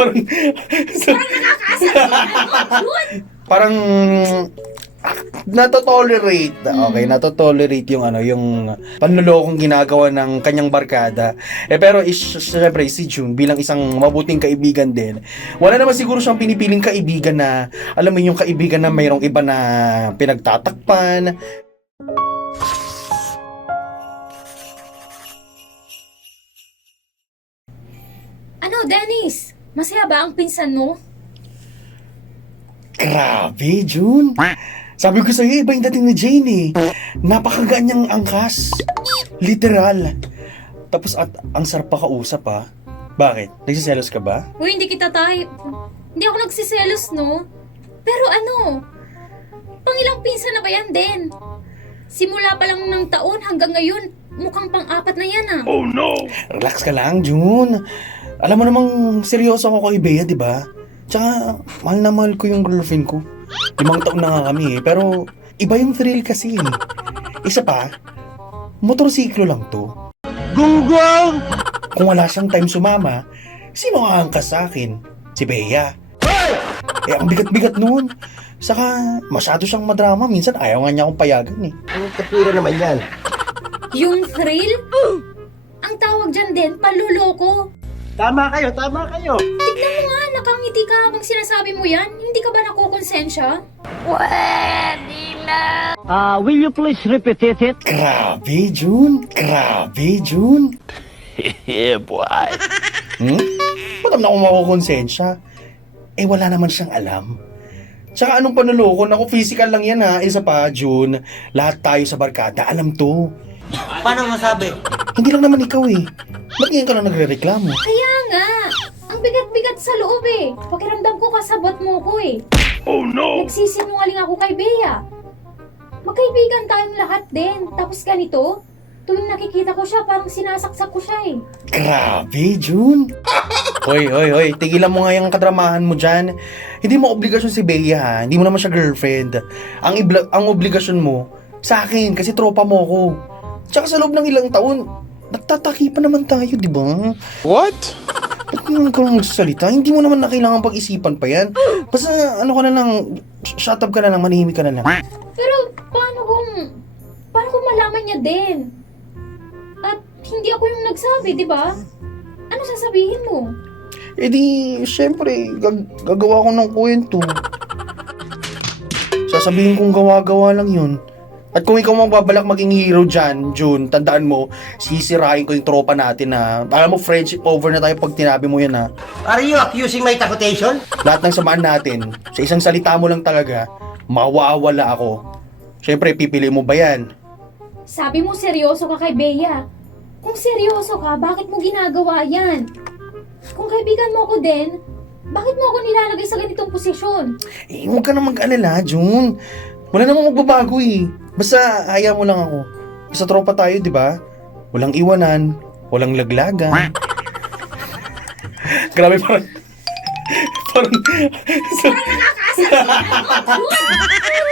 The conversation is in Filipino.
Parang, Parang nakakaasar mo, Jun! parang, natotolerate. Okay, natotolerate yung yung panlulokong ginagawa ng kanyang barkada. Pero syempre si June bilang isang mabuting kaibigan din, wala naman siguro siyang pinipiling kaibigan na, alam mo yung kaibigan na mayroong iba na pinagtatakpan. Ano, Dennis? Masaya ba ang pinsan mo? Grabe, June. Sabi ko sa'yo, iba yung dating ni Jane eh. Napakagaan niyang angkas. Literal. Tapos at ang sarap pa kausap ha. Bakit? Nagsiselos ka ba? Uy, hindi kita type. Hindi ako nagsiselos, no? Pero ano? Pangilang pinsan na ba yan, Den? Simula pa lang ng taon hanggang ngayon, mukhang pang-apat na yan ah. Oh no! Relax ka lang, June. Alam mo namang seryoso ako kay Bea, di ba? Tsaka, mahal na mahal ko yung girlfriend ko. 5 taon na nga kami eh. Pero, iba yung thrill kasi eh. Isa pa, motorsiklo lang to. Gunggong! Kung wala siyang time sumama, sino aangkas sa akin? Si Bea. Eh, ang bigat-bigat nun. Saka, masyado siyang madrama. Minsan, ayaw nga niya akong payagan eh. Ang katwira naman yan. Yung thrill? Ang tawag dyan, Den, panluloko. Tama kayo, tama kayo. Tignan mo nga, nakangiti ka habang sinasabi mo yan. Hindi ka ba nakukonsensya? Will you please repeat it? Grabe, June. Grabe, June. Yeah, boy. Ba't na akong makukonsensya? Eh, wala naman siyang alam. Tsaka anong panuloko? Naku, physical lang yan ha. Isa pa, June, lahat tayo sa barkada, alam to. Paano masabi? Hindi lang naman ikaw eh. Ba't ngayon ka lang nagre-reklamo? Kaya nga, ang bigat-bigat sa loob eh. Pakiramdam ko kasabot mo ko eh. Oh no! Nagsisinungaling ako kay Bea. Magkaibigan tayong lahat din. Tapos ganito, tuwing nakikita ko siya, parang sinasaksak ko siya eh. Grabe, June. Hoy, tigilan mo nga yung kadramahan mo dyan. Hindi mo obligasyon si Bea ha. Hindi mo naman siya girlfriend. Ang obligasyon mo, sa akin, kasi tropa mo ko. Tsaka sa loob ng ilang taon, nagtataki pa naman tayo, di ba? What? Ba't naman ka lang nagsasalita? Hindi mo naman na kailangan pag-isipan pa yan. Basta ano ka na lang, shut up ka na lang, manahimik ka na lang. Pero paano kung malaman niya din? At hindi ako yung nagsabi, di ba? Ano sasabihin mo? Eh di, syempre, gagawa ko ng kwento. Sasabihin kong gawa-gawa lang yun. At kung ikaw magbabalak maging hero dyan, June, tandaan mo, sisirain ko yung tropa natin na, alam mo, friendship over na tayo pag tinabi mo yan ha. Are you accusing my takutation? Lahat ng samaan natin, sa isang salita mo lang talaga, mawawala ako. Syempre, pipili mo ba yan? Sabi mo seryoso ka kay Bea. Kung seryoso ka, bakit mo ginagawa yan? Kung kaibigan mo ako din, bakit mo ako nilalagay sa ganitong posisyon? Eh, huwag ka na mag-alala, June. Wala namang magbabago eh. Basta, hayaan mo lang ako. Basta tropa tayo, di ba? Walang iwanan, walang laglagan. Grabe, parang... Parang nakakaasar mo, Jun!